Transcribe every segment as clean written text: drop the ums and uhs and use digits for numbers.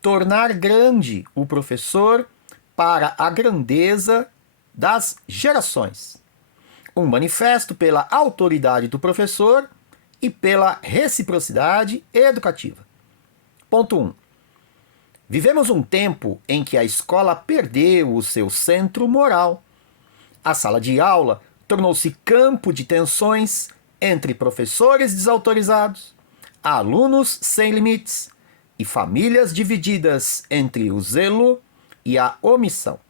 tornar grande o professor para a grandeza das gerações. Um manifesto pela autoridade do professor e pela reciprocidade educativa. Ponto 1. Vivemos um tempo em que a escola perdeu o seu centro moral. A sala de aula tornou-se campo de tensões entre professores desautorizados, alunos sem limites e famílias divididas entre o zelo e a omissão.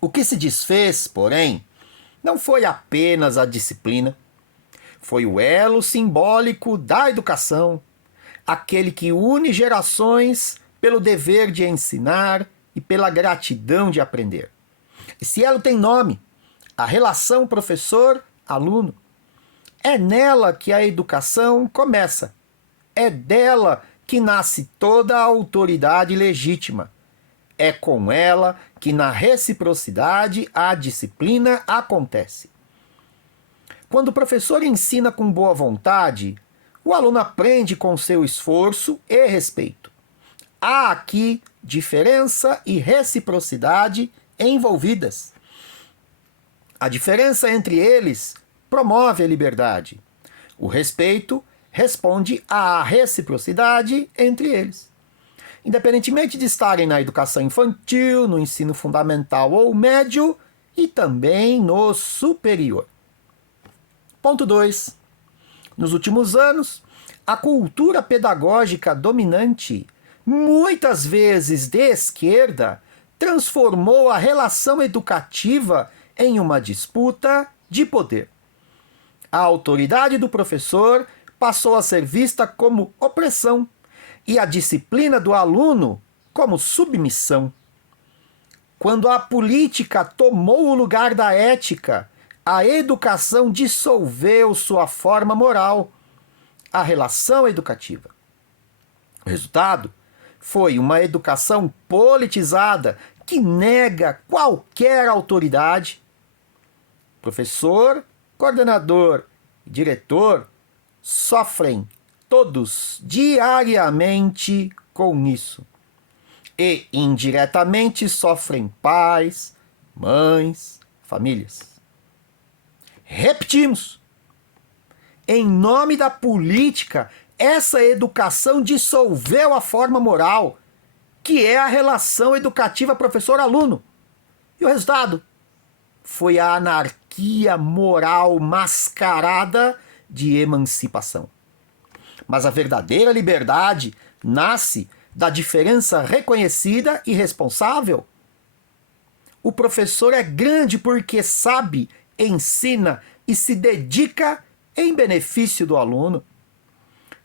O que se desfez, porém, não foi apenas a disciplina, foi o elo simbólico da educação, aquele que une gerações pelo dever de ensinar e pela gratidão de aprender. Esse elo tem nome, a relação professor-aluno. É nela que a educação começa. É dela que nasce toda a autoridade legítima. É com ela que na reciprocidade a disciplina acontece. Quando o professor ensina com boa vontade, o aluno aprende com seu esforço e respeito. Há aqui diferença e reciprocidade envolvidas. A diferença entre eles promove a liberdade. O respeito responde à reciprocidade entre eles. Independentemente de estarem na educação infantil, no ensino fundamental ou médio e também no superior. Ponto 2. Nos últimos anos, a cultura pedagógica dominante, muitas vezes de esquerda, transformou a relação educativa em uma disputa de poder. A autoridade do professor passou a ser vista como opressão e a disciplina do aluno como submissão. Quando a política tomou o lugar da ética, a educação dissolveu sua forma moral, a relação educativa. O resultado foi uma educação politizada que nega qualquer autoridade. Professor, coordenador e diretor sofrem todos diariamente com isso. E indiretamente sofrem pais, mães, famílias. Repetimos. Em nome da política, essa educação dissolveu a forma moral, que é a relação educativa professor-aluno. E o resultado foi a anarquia moral mascarada de emancipação. Mas a verdadeira liberdade nasce da diferença reconhecida e responsável. O professor é grande porque sabe, ensina e se dedica em benefício do aluno.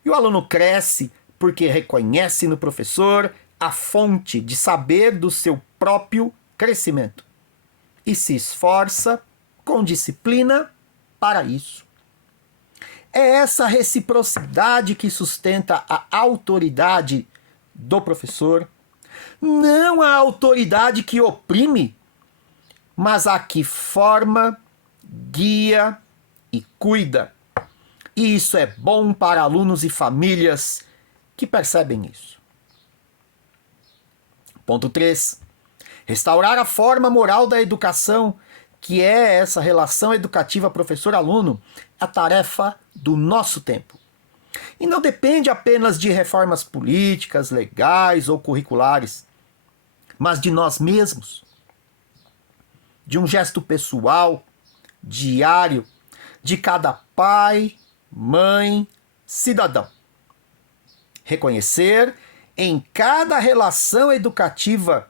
E o aluno cresce porque reconhece no professor a fonte de saber do seu próprio crescimento e se esforça com disciplina para isso. É essa reciprocidade que sustenta a autoridade do professor, não a autoridade que oprime, mas a que forma, guia e cuida. E isso é bom para alunos e famílias que percebem isso. Ponto 3. Restaurar a forma moral da educação, que é essa relação educativa professor-aluno, é a tarefa do nosso tempo. E não depende apenas de reformas políticas, legais ou curriculares, mas de nós mesmos. De um gesto pessoal, diário, de cada pai, mãe, cidadão. Reconhecer em cada relação educativa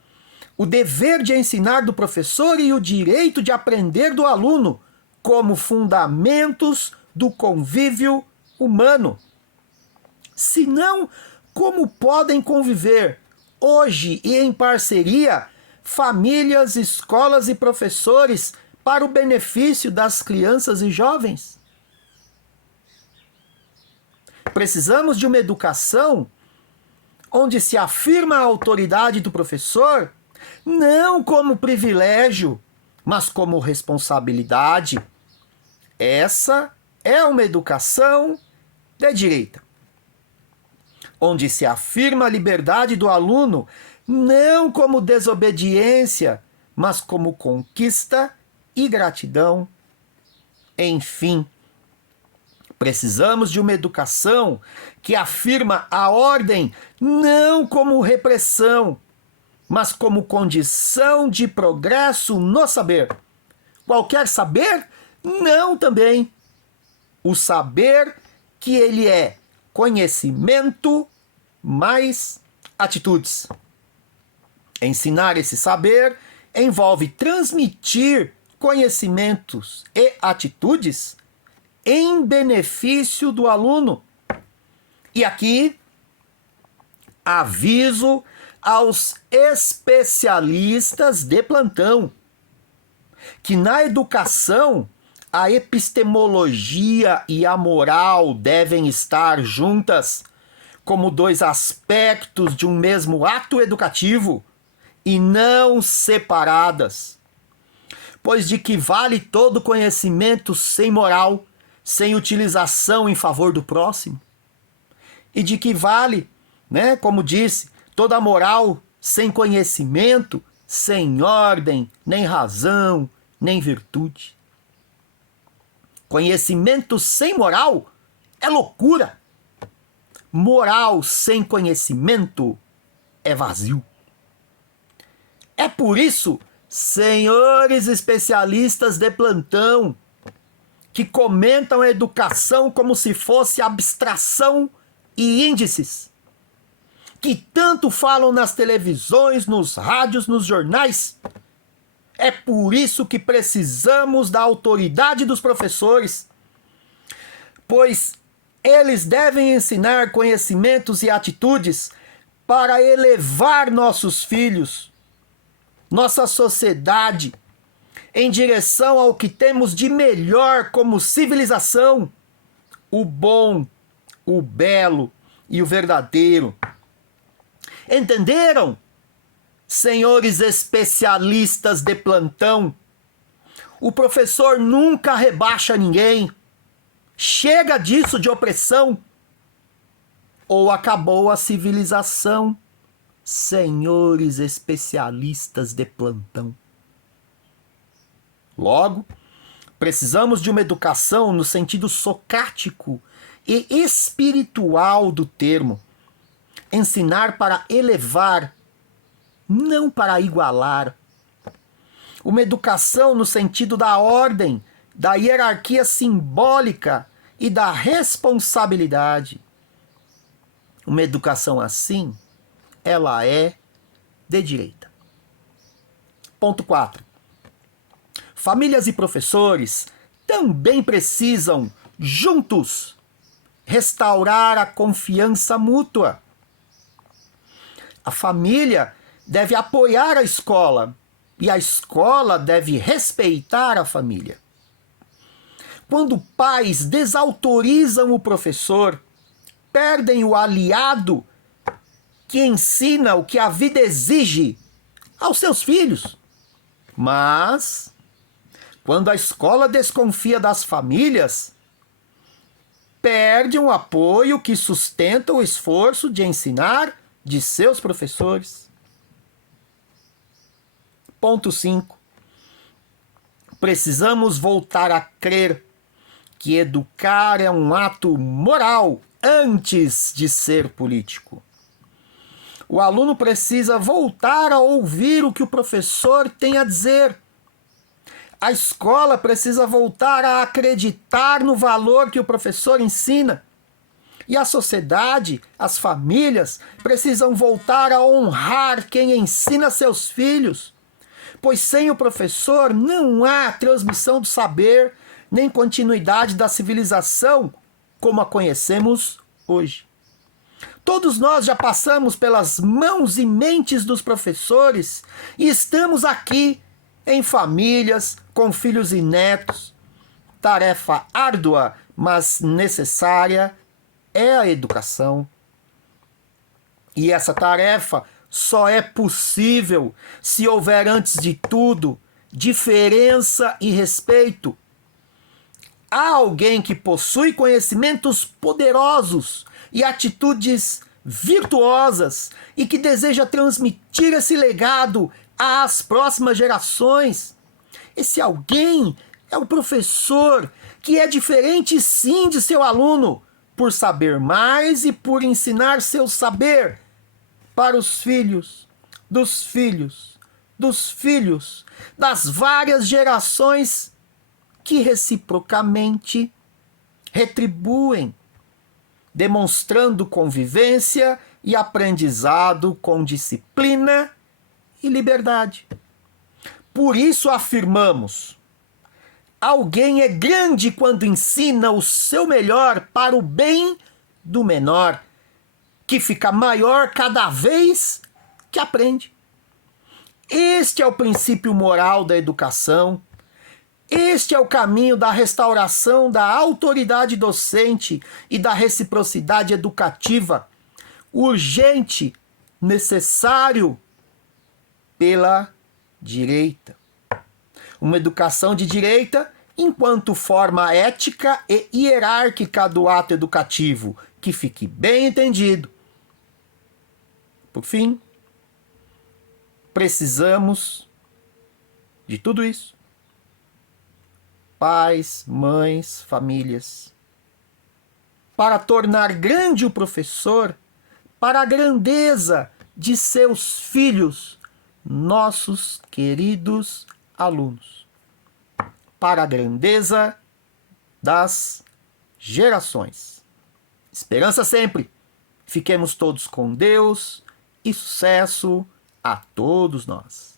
o dever de ensinar do professor e o direito de aprender do aluno como fundamentos do convívio humano. Senão, como podem conviver hoje e em parceria famílias, escolas e professores para o benefício das crianças e jovens? Precisamos de uma educação onde se afirma a autoridade do professor não como privilégio, mas como responsabilidade. Essa é uma educação de direita. onde se afirma a liberdade do aluno não como desobediência, mas como conquista e gratidão. Enfim, precisamos de uma educação que afirma a ordem não como repressão, mas como condição de progresso no saber. Qualquer saber? Não também. O saber que ele é conhecimento mais atitudes. Ensinar esse saber envolve transmitir conhecimentos e atitudes em benefício do aluno. E aqui, aviso aos especialistas de plantão que na educação a epistemologia e a moral devem estar juntas como dois aspectos de um mesmo ato educativo e não separadas. Pois de que vale todo conhecimento sem moral, sem utilização em favor do próximo? E de que vale, como disse, toda moral sem conhecimento, sem ordem, nem razão, nem virtude? Conhecimento sem moral é loucura. Moral sem conhecimento é vazio. É por isso, senhores especialistas de plantão, que comentam a educação como se fosse abstração e índices, que tanto falam nas televisões, nos rádios, nos jornais. É por isso que precisamos da autoridade dos professores, pois eles devem ensinar conhecimentos e atitudes para elevar nossos filhos, nossa sociedade, em direção ao que temos de melhor como civilização: o bom, o belo e o verdadeiro. Entenderam? Senhores especialistas de plantão, o professor nunca rebaixa ninguém. Chega disso de opressão. Ou acabou a civilização, senhores especialistas de plantão. Logo, precisamos de uma educação no sentido socrático e espiritual do termo. Ensinar para elevar, não para igualar. Uma educação no sentido da ordem, da hierarquia simbólica e da responsabilidade. Uma educação assim, ela é de direita. Ponto 4. Famílias e professores também precisam, juntos, restaurar a confiança mútua. A família deve apoiar a escola e a escola deve respeitar a família. Quando pais desautorizam o professor, perdem o aliado que ensina o que a vida exige aos seus filhos. Mas, quando a escola desconfia das famílias, perde um apoio que sustenta o esforço de ensinar de seus professores. Ponto 5. Precisamos voltar a crer que educar é um ato moral antes de ser político. O aluno precisa voltar a ouvir o que o professor tem a dizer. A escola precisa voltar a acreditar no valor que o professor ensina. E a sociedade, as famílias, precisam voltar a honrar quem ensina seus filhos. Pois sem o professor não há transmissão do saber, nem continuidade da civilização como a conhecemos hoje. Todos nós já passamos pelas mãos e mentes dos professores e estamos aqui em famílias, com filhos e netos. Tarefa árdua, mas necessária, é a educação. E essa tarefa só é possível se houver, antes de tudo, diferença e respeito. Há alguém que possui conhecimentos poderosos e atitudes virtuosas e que deseja transmitir esse legado às próximas gerações. Esse alguém é o professor, que é diferente sim de seu aluno, por saber mais e por ensinar seu saber para os filhos, dos filhos, dos filhos, das várias gerações que reciprocamente retribuem, demonstrando convivência e aprendizado com disciplina e liberdade. Por isso afirmamos: alguém é grande quando ensina o seu melhor para o bem do menor, que fica maior cada vez que aprende. Este é o princípio moral da educação. Este é o caminho da restauração da autoridade docente e da reciprocidade educativa, urgente, necessário pela direita. Uma educação de direita enquanto forma ética e hierárquica do ato educativo, que fique bem entendido. Por fim, precisamos de tudo isso. Pais, mães, famílias, para tornar grande o professor, para a grandeza de seus filhos, nossos queridos alunos, para a grandeza das gerações. Esperança sempre. Fiquemos todos com Deus e sucesso a todos nós.